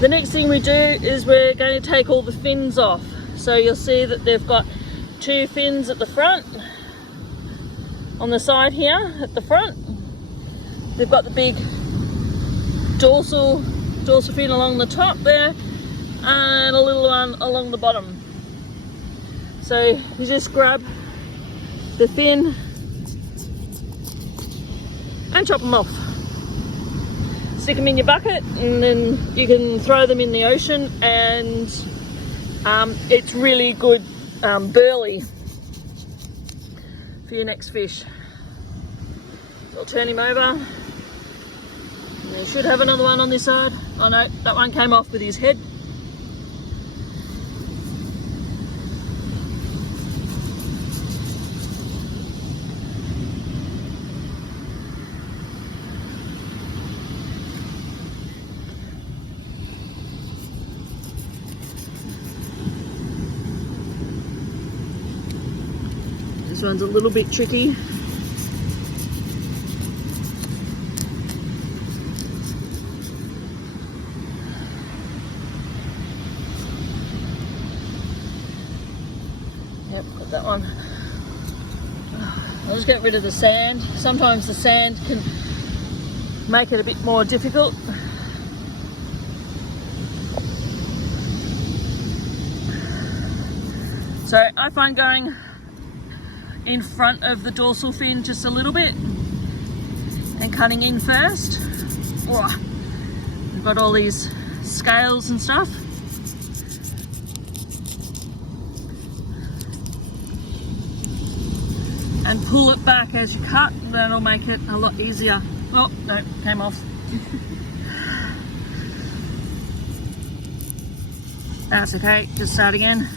The next thing we do is we're going to take all the fins off. So you'll see that they've got 2 fins at the front, on the side here at the front. They've got the big dorsal fin along the top there, and a little one along the bottom. So you just grab the fin and chop them off. Stick them in your bucket, and then you can throw them in the ocean, and it's really good burley for your next fish. So I'll turn him over. And you should have another one on this side. Oh no, that one came off with his head. This one's a little bit tricky. Yep, got that one. I'll just get rid of the sand. Sometimes the sand can make it a bit more difficult. So I find going in front of the dorsal fin just a little bit and cutting in first. Oh, we've got all these scales and stuff. And pull it back as you cut, that'll make it a lot easier. Oh, no, came off. That's okay, just start again.